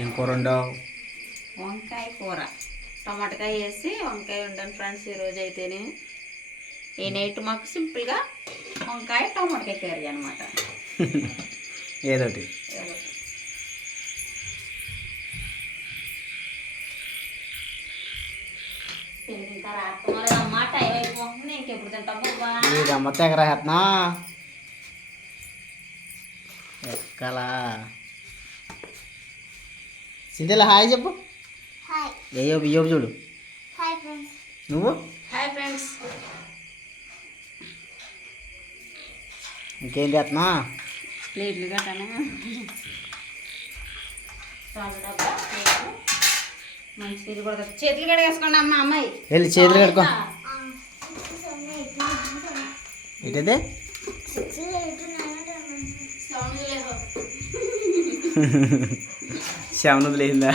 ఏం కూర వండావు? వంకాయ కూర. టమాటకాయ వేసి వంకాయ వండాను ఫ్రెండ్స్ ఈరోజు అయితేనే. ఈ నైట్ మాకు సింపుల్గా వంకాయ టమాటకాయ కర్రీ అనమాట ఏదోటి? రాత్రి అమ్మ తెగరా హెత్నా? ఎక్కలా? సింధిల హాయ్ చెప్పు. ఏయో బియ్యో చూడు. నువ్వు? Hi friends. ఇంకేం చేస్తున్నా ప్లేట్లు కట్టాను? చేతులు కడిగేసుకోండి అమ్మ అమ్మాయి. వెళ్ళి చేతులు కడుకో. ఏంటది? ఎయిట్ వదిలేసిందా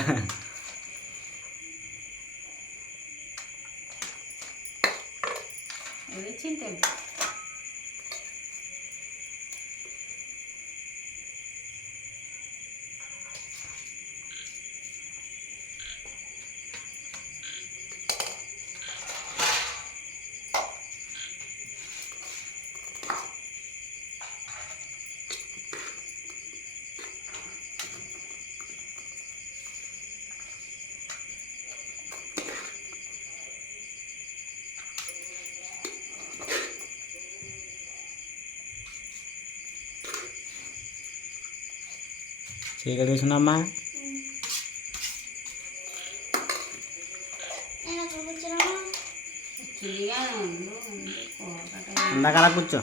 కట్ట ఇందాక అలా కూర్చో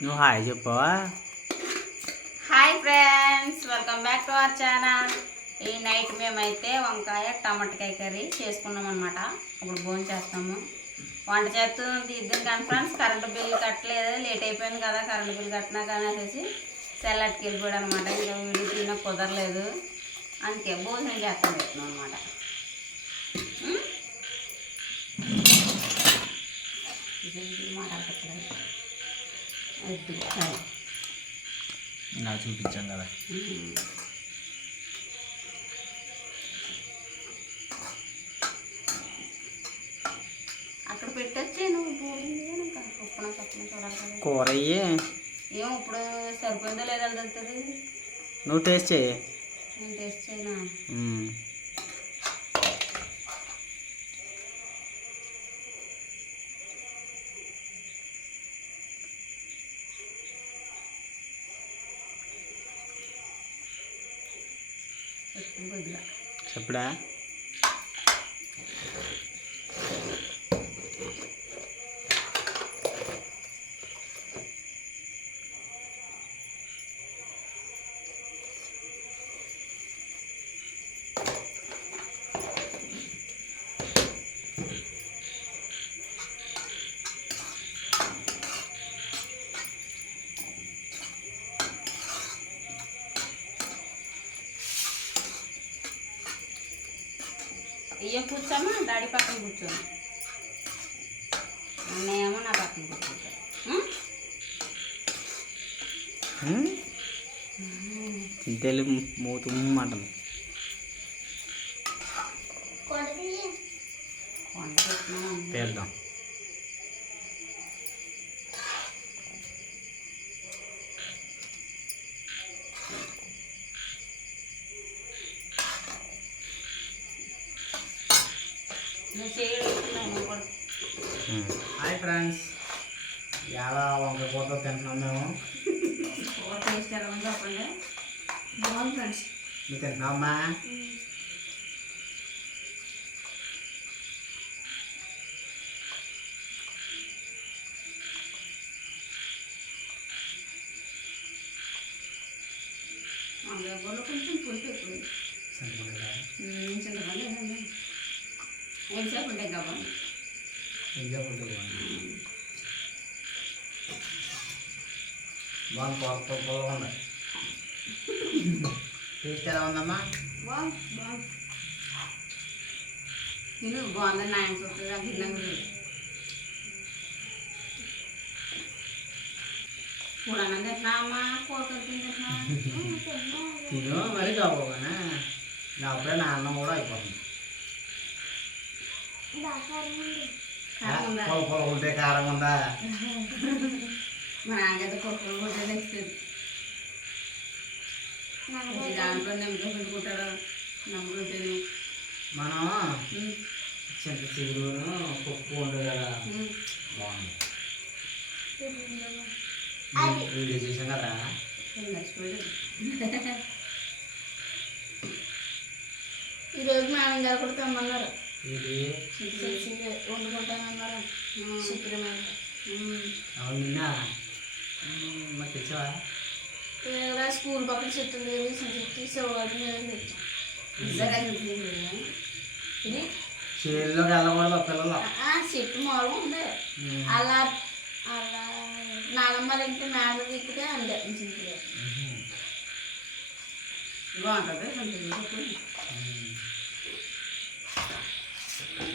నువ్వు హాయ్ చెప్పవా hi friends welcome back to our channel ఈ నైట్ మేమైతే వంకాయ టమాటకాయ కర్రీ చేసుకున్నాం అనమాట ఇప్పుడు భోజనం చేస్తాము. వంట చేస్తూ తీద్దాం కానీ ఫ్రెండ్స్ కరెంటు బిల్లు కట్టలేదు. లేట్ అయిపోయింది కదా కరెంటు బిల్లు కట్టినా కానీ అనేసి సెల్లట్కి వెళ్ళిపోయాడు అనమాట ఇంకా వీడియో తిన కుదరలేదు. అందుకే భోజనం చేస్తాం పెట్టినాం అనమాట చూపించాం కదా. కూర అయ్యి ఏం ఇప్పుడు సరిపోయిందో లేదో తెలుస్తుంది. నువ్వు టేస్ట్ చేయి. నేను టేస్ట్ చేయనా? చెప్పుడా ఇయ్య కూర్చోమా డాడీ పక్కన కూర్చోను అన్నయ్యేమో నా పక్కన కూర్చుంటాడు? ఇంతేళ్ళు మూతు అంటుంది కొడుకు వంట పెట్టినా ఉంది. తీద్దాం నువ్వు చేయడం వేసుకున్నావు నువ్వు కూడా హాయ్ ఫ్రెండ్స్. ఎలా వంకాయ కూరతో తింటున్నాం మేము? నువ్వు తింటున్నావమ్మా కొంచెం పులుపు ఎక్కువ? చింతపండు వేయండి. ఎంతసేపు ఉంటాయి కాబట్టి ఇంకా పులుపు బాగుంది. బాగుంది కూర పుల్లగా ఉంది టేస్ట్ ఎలా ఉందమ్మా బాగుంది బాగుంది తిను బాగుందని నా ఆయన చూస్తుంది భిన్నంగా లేదు కూర అన్నం తింటున్నావమ్మా కూర కలిపి తింటున్నావా తిను మరి కాపోగానే అప్పుడే నా అన్నం కూడా అయిపోతుంది కారం ఉందా. పొల పొల ఉంటే కారం ఉందా? మా నాన్నగారు కుక్కలు కూడా తెస్తుంది దాంట్లో నిమ్మకాయ పెట్టుకుంటాడు నమ్ముకుంటాను మనం చింత చిగురును పప్పు ఉండదు కదా. బాగుంది. వీడియో చేసాం కదా? ఈరోజు మేడం గారు కూడా తెమ్మన్నారు. ఇది తెలిసిందే వండుకుంటానన్నారు శుక్రవారం అవును నిన్న మరి తెచ్చావా ఇక్కడ స్కూల్ పక్కన చెట్టు లేదు చెట్టు శివగాడు మీద తెచ్చాం ఇది చేనులోకి వెళ్ళకూడదు పిల్లలు ఆ, చెట్టు మామూలుగా ఉంది ఉమ్. అలా అలా నాగమ్మలంటే మేడ దిక్కితే అందే చింతగా ఉమ్. బాగుంటుంది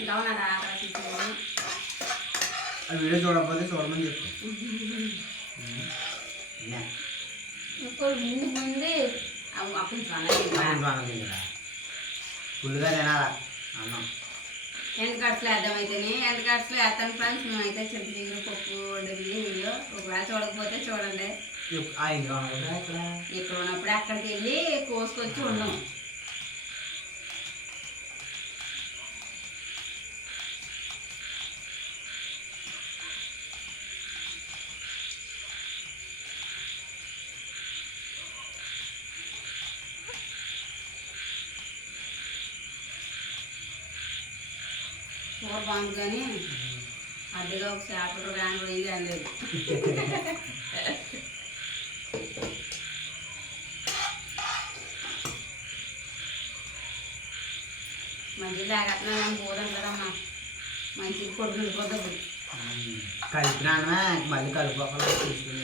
ఇంకా ఉన్నారా రాసి ఆ వీడియో చూడకపోతే చూడమని చెప్పు. ఇప్పుడు ముందు ముందు అప్పుడు ఫుల్గా తినాలా? అన్నం. ఎండ్ కార్డ్స్లో వేద్దాం అయితేనే ఎండ్ కార్డ్స్లో వేస్తాను ఫ్రెండ్స్ మేమైతే చింత చిగురు పప్పు వండేది వీడియో. ఒకవేళ చూడకపోతే చూడండి. ఇక్కడ ఉన్నప్పుడు అక్కడికి వెళ్ళి కోసుకొచ్చి ఉన్నాం కూర బాగుంది కానీ అడ్డుగా ఒక చేపల కానీ పోయింది ఇది మంచి లేకపోతే నేను పోదాం కదమ్మా మంచి కొడుకు వెళ్ళిపోతుంది ఉమ్. మళ్ళీ కలుపుకోకుండా తీసుకుని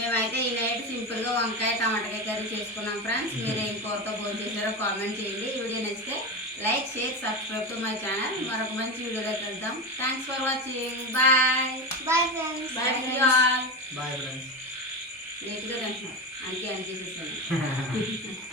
మేమైతే ఈ నైట్ సింపుల్గా వంకాయ టమాటకాయ కర్రీ చేసుకున్నాం ఫ్రెండ్స్. మీరు ఏం కూరతో భోజనం చేశారో కామెంట్ చేయండి. ఈ వీడియో నచ్చితే like share subscribe to my channel. మరొక మంచి వీడియోలో కలుద్దాం thanks for watching bye bye friends bye all bye friends లేట్గా తింటున్నారు అందుకే అని చేసేసాను